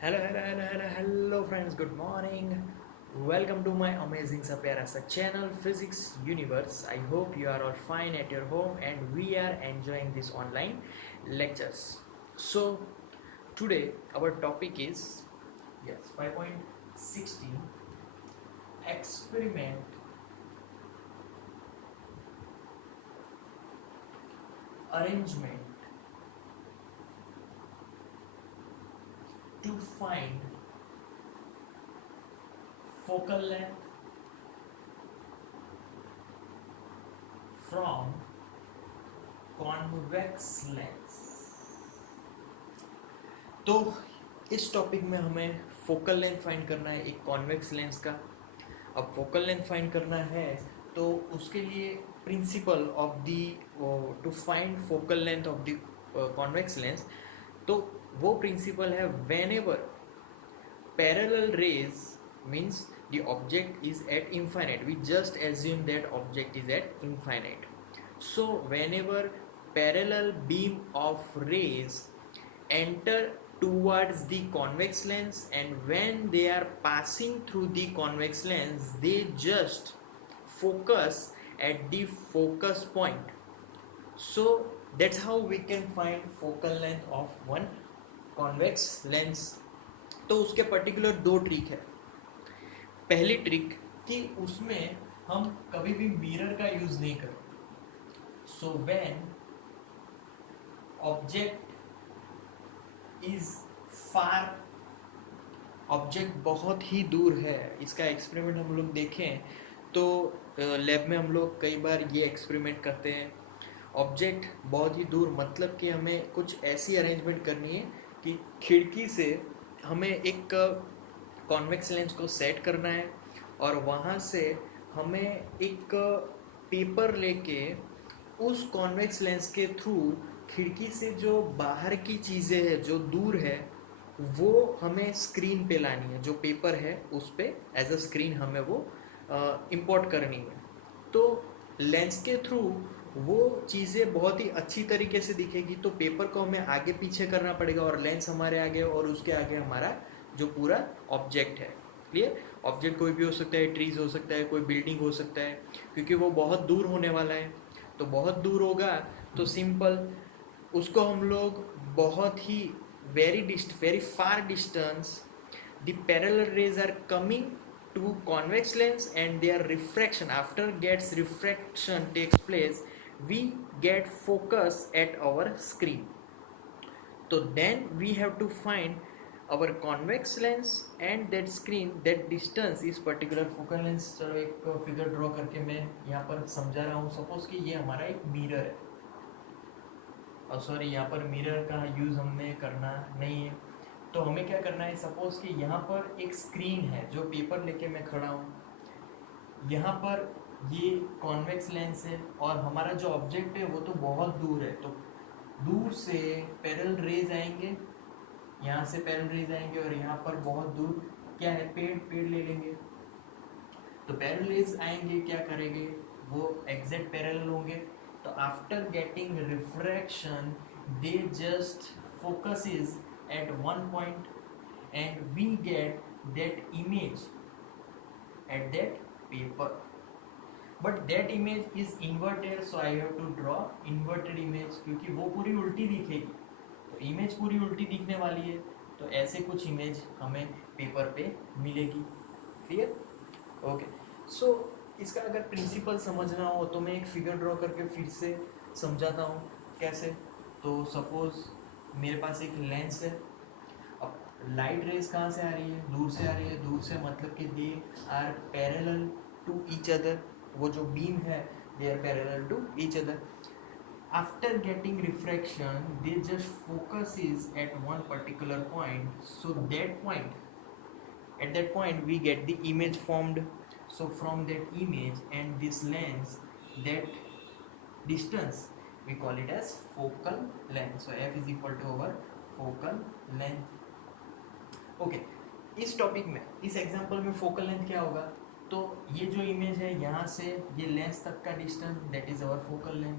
Hello friends, good morning. Welcome to my amazing सा प्यारा सा channel Physics Universe. I hope you are all fine at your home and we are enjoying this online lectures. So today our topic is 5.16 experiment arrangement to find focal length from convex lens. तो इस topic में हमें focal length find करना है एक convex lens का। अब focal length find करना है तो उसके लिए principle of the to find focal length of the convex lens, तो वो प्रिंसिपल है whenever parallel rays means the object is at infinite. We just assume that object is at infinite. So whenever parallel beam of rays enter towards the convex lens and when they are passing through the convex lens, they just focus at the focus point. So that's how we can find focal length of one convex lens. तो उसके particular दो trick है। पहली trick कि उसमें हम कभी भी मिरर का यूज नहीं करें। So when object is far, object बहुत ही दूर है, इसका एक्सपेरिमेंट हम लोग देखें तो लैब में हम लोग कई बार ये एक्सपेरिमेंट करते हैं। ऑब्जेक्ट बहुत ही दूर मतलब कि हमें कुछ ऐसी अरेंजमेंट करनी है कि खिड़की से हमें एक कॉन्वेक्स लेंस को सेट करना है और वहाँ से हमें एक पेपर लेके उस कॉन्वेक्स लेंस के थ्रू खिड़की से जो बाहर की चीज़ें हैं जो दूर है वो हमें स्क्रीन पे लानी है। जो पेपर है उस पे एज अ स्क्रीन हमें वो इंपोर्ट करनी है। तो लेंस के थ्रू वो चीज़ें बहुत ही अच्छी तरीके से दिखेगी। तो पेपर को हमें आगे पीछे करना पड़ेगा और लेंस हमारे आगे और उसके आगे हमारा जो पूरा ऑब्जेक्ट है। क्लियर? ऑब्जेक्ट कोई भी हो सकता है, ट्रीज हो सकता है, कोई बिल्डिंग हो सकता है, क्योंकि वो बहुत दूर होने वाला है। तो बहुत दूर होगा तो सिंपल उसको हम लोग बहुत ही very far distance the parallel rays are coming to convex lens and their refraction, after gets refraction takes place, we get focus at our screen. So then we have to find our convex lens and that screen, that distance is particular focal length. चलो एक figure draw करके मैं यहाँ पर समझा रहा हूँ। Suppose कि ये हमारा एक मिरर है और सॉरी यहाँ पर मिरर का यूज़ हमने करना नहीं है। तो हमें क्या करना है, सपोज कि यहाँ पर एक स्क्रीन है जो पेपर लेके मैं खड़ा हूँ, यहाँ पर ये कॉन्वेक्स लेंस है और हमारा जो ऑब्जेक्ट है वो तो बहुत दूर है। तो दूर से पैरेलल रेज आएंगे, यहाँ से पैरेलल रेज आएंगे और यहाँ पर बहुत दूर क्या है, पेड़ ले लेंगे। तो पैरेलल रेज आएंगे, क्या करेंगे, वो एग्जैक्ट पैरेलल होंगे। तो after getting refraction they just focuses at one point and we get that image at that paper, but that image is inverted, so I have to draw inverted image क्योंकि वो पूरी उल्टी दिखेगी। तो image पूरी उल्टी दिखने वाली है, तो ऐसे कुछ इमेज हमें पेपर पे मिलेगी। क्लियर? ओके। सो इसका अगर प्रिंसिपल समझना हो तो मैं एक फिगर ड्रॉ करके फिर से समझाता हूँ कैसे। तो सपोज मेरे पास एक लेंस है। अब लाइट रेज कहाँ से आ रही है, दूर से आ रही है। दूर से मतलब कि they are parallel to each other, वो जो बीम है they are parallel to each other. After getting refraction they just focuses at one particular point, so that point, at that point we get the image formed. So from that image and this lens, that distance we call it as focal length. So f is equal to our focal length. Okay, इस topic में, इस example में focal length क्या होगा, तो ये जो image है यहाँ से ये लेंस तक का distance, that is our focal length.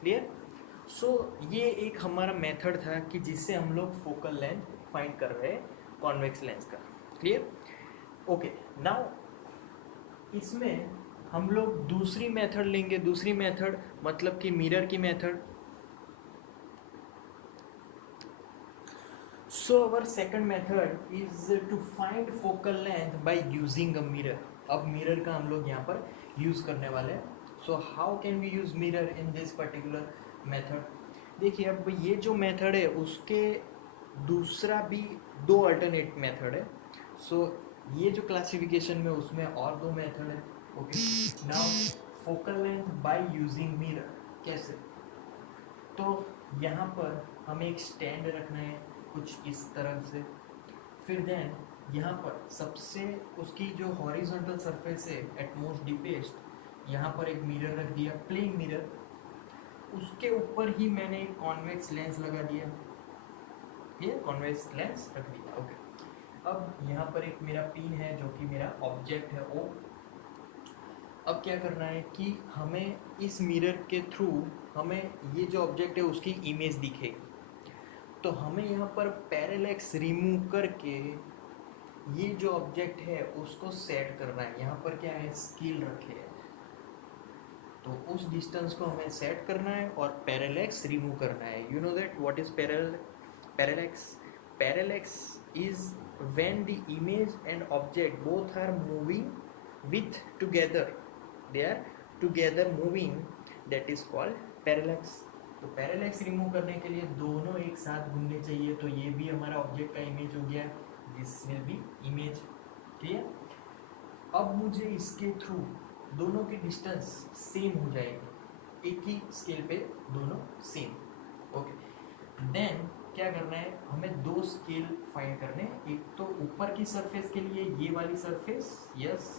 Clear? So ये एक हमारा मेथड था कि जिससे हम लोग फोकल लेंथ फाइंड कर रहे कॉन्वेक्स लेंस का। क्लियर? ओके, नाउ इसमें हम लोग दूसरी मेथड लेंगे। दूसरी मेथड मतलब कि मिरर की method. So our second method is to find focal length by using a mirror. अब मिरर का हम लोग यहाँ पर यूज करने वाले हैं। So how can we use mirror in this particular method? देखिए, अब ये जो मेथड है उसके दूसरा भी दो अल्टरनेट मेथड है। So ये जो क्लासिफिकेशन में उसमें और दो मेथड है। Okay, now focal length by using mirror कैसे? तो यहाँ पर हमें एक स्टैंड रखना है कुछ इस तरह से। फिर देन यहाँ पर सबसे उसकी जो हॉरिजॉन्टल सरफेस है एट मोस्ट डीपेस्ट, यहाँ पर एक मिरर रख दिया, प्लेन मिरर। उसके ऊपर ही मैंने एक कॉन्वेक्स लेंस लगा दिया, ये कॉन्वेक्स लेंस रख दिया। ओके, अब यहाँ पर एक मेरा पिन है जो कि मेरा ऑब्जेक्ट है ओ। अब क्या करना है कि हमें इस मिरर के थ्रू हमें ये जो ऑब्जेक्ट है उसकी इमेज दिखेगी। तो हमें यहाँ पर पैरेलैक्स रिमूव करके ये जो ऑब्जेक्ट है उसको सेट करना है। यहाँ पर क्या है, स्केल रखे है, तो उस डिस्टेंस को हमें सेट करना है और पैरेलैक्स रिमूव करना है। You know that what is parallax? Parallax is when the image and object both are moving with together, they are together moving, that is called parallax। तो पैरेलैक्स रिमूव करने के लिए दोनों एक साथ घूमने चाहिए। तो ये भी हमारा ऑब्जेक्ट का इमेज हो गया, this will be image. Clear? अब मुझे इसके थ्रू दोनों की डिस्टेंस सेम हो जाएगी, एक ही स्केल पे दोनों सेम। ओके, देन क्या करना है, हमें दो स्केल फाइंड करने। एक तो ऊपर की सरफेस के लिए ये वाली surface, yes,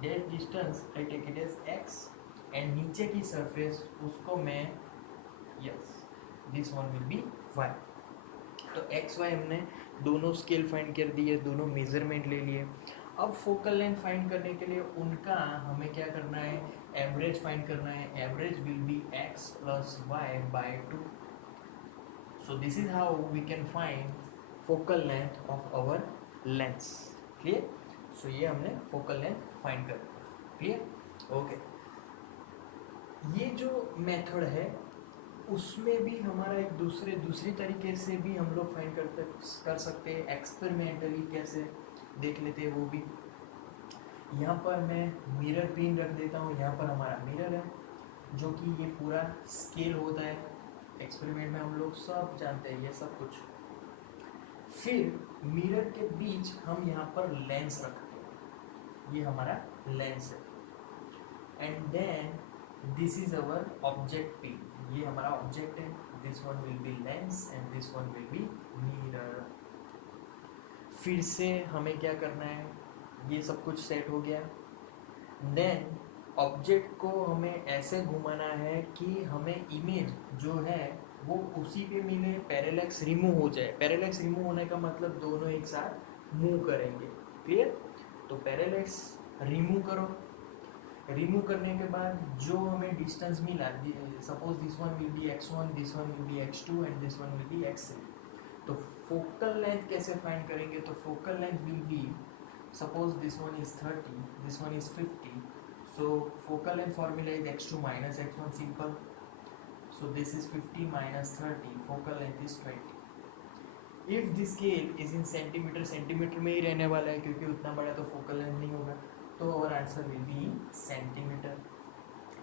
that distance I take it as x, and नीचे की सरफेस उसको मैं, yes, this one will be y। तो x y हमने दोनों स्केल फाइंड कर दिए, दोनों मेजरमेंट ले लिए। अब फोकल लेंथ फाइंड करने के लिए उनका हमें क्या करना है, एवरेज फाइंड करना है। Average will be x plus y by 2। So this is how we can find focal length of our lens. Clear? So ये हमने फोकल लेंथ फाइंड कर दिया। क्लियर? ओके, ये जो मेथड है उसमें भी हमारा एक दूसरी तरीके से भी हम लोग फाइंड कर सकते हैं। एक्सपेरिमेंटली कैसे देख लेते हैं वो भी। यहाँ पर मैं मिरर पिन रख देता हूँ, यहाँ पर हमारा मिरर है जो कि ये पूरा स्केल होता है। एक्सपेरिमेंट में हम लोग सब जानते हैं ये सब कुछ। फिर मिरर के बीच हम यहाँ पर लेंस रखते हैं, ये हमारा लेंस है। And then this is our object pin, ये हमारा ऑब्जेक्ट है। This one will be lens and this one will be mirror. फिर से हमें क्या करना है, ये सब कुछ सेट हो गया। देन ऑब्जेक्ट को हमें ऐसे घुमाना है कि हमें इमेज जो है वो उसी पे मिले, पैरेलैक्स रिमूव हो जाए। पैरेलैक्स रिमूव होने का मतलब दोनों एक साथ मूव करेंगे। क्लियर? तो पैरेलैक्स रिमूव करो। रिमूव करने के बाद जो हमें डिस्टेंस मिला, suppose this one will B x1, this one will B x2 and this one will B x3। तो फोकल लेंथ कैसे फाइंड करेंगे? तो focal length will be, suppose this one is 30, this one is 50, so focal length formula is x2 minus x1, simple. So this is 50 minus 30, focal length is 20. If the scale is in centimeter, centimetre में ही रहने वाला है क्योंकि उतना बड़ा तो focal length नहीं होगा, तो our answer will be in centimeter.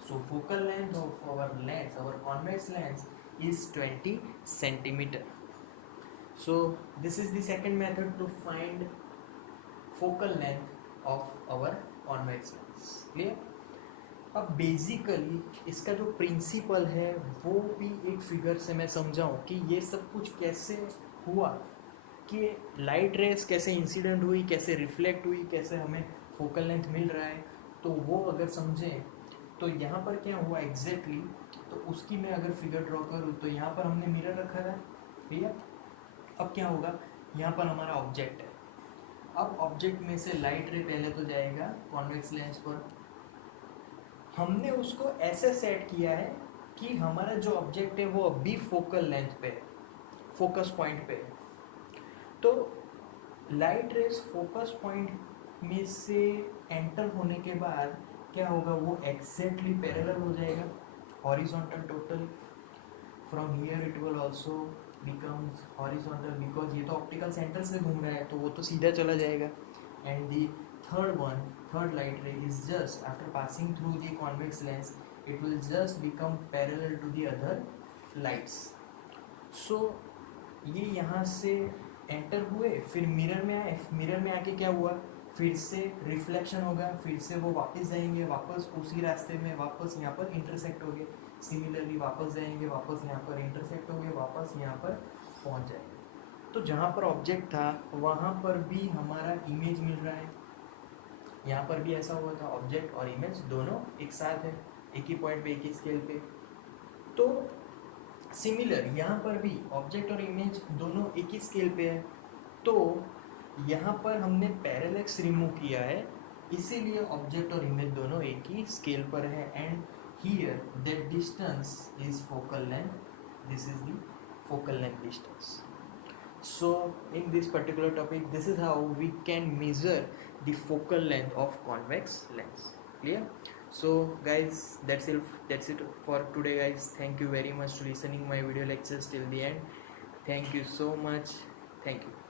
So focal length of our lens, our convex lens is 20 centimeter. So this is the second method to find focal length of our convex lens. Clear? अब basically इसका जो principal है वो भी एक figure से मैं समझाऊं कि ये सब कुछ कैसे हुआ, कि लाइट रेस कैसे इंसिडेंट हुई, कैसे रिफ्लेक्ट हुई, कैसे हमें फोकल लेंथ मिल रहा है। तो वो अगर समझें तो यहाँ पर क्या हुआ एग्जैक्टली, तो उसकी मैं अगर फिगर ड्रॉ करूँ तो यहाँ पर हमने मिरर रखा था, ठीक है। अब क्या होगा, यहाँ पर हमारा ऑब्जेक्ट है। अब ऑब्जेक्ट में से लाइट रे पहले तो जाएगा कॉन्वेक्स लेंस पर। हमने उसको ऐसे सेट किया है कि हमारा जो ऑब्जेक्ट है वो अभी फोकल लेंथ पे, फोकस पॉइंट पे है। तो लाइट रेस फोकस पॉइंट में से एंटर होने के बाद क्या होगा, वो एग्जैक्टली पैरेलल हो जाएगा horizontal total. From here it will also becomes horizontal, because ये तो ऑप्टिकल सेंटर से घूम रहा है तो वो तो सीधा चला जाएगा. एंड दी थर्ड लाइट रे is just after passing through the convex lens, it will just become parallel to the other lights. So ये यहाँ से एंटर हुए, फिर मिरर में आए, मिरर में आके क्या हुआ, फिर से रिफ्लेक्शन होगा, फिर से वो वापस जाएंगे, वापस उसी रास्ते में वापस यहाँ पर इंटरसेक्ट हो गए. सिमिलरली वापस जाएंगे, वापस यहाँ पर इंटरसेक्ट हो गए, वापस यहाँ पर पहुँच जाएंगे. तो जहाँ पर ऑब्जेक्ट था वहाँ पर भी हमारा इमेज मिल रहा है. यहाँ पर भी ऐसा हुआ था, ऑब्जेक्ट और इमेज दोनों एक साथ है, एक ही पॉइंट पे, एक ही स्केल पे. तो सिमिलर यहाँ पर भी ऑब्जेक्ट और इमेज दोनों एक ही स्केल पे है. तो यहाँ पर हमने पैरेलैक्स रिमूव किया है, इसीलिए ऑब्जेक्ट और इमेज दोनों एक ही स्केल पर है. And here that distance is focal length, this is the focal length distance. So in this particular topic, this is how we can measure the focal length of convex lens. Clear? So guys, that's it for today guys. Thank you very much for listening my video lectures till the end. Thank you so much. Thank you.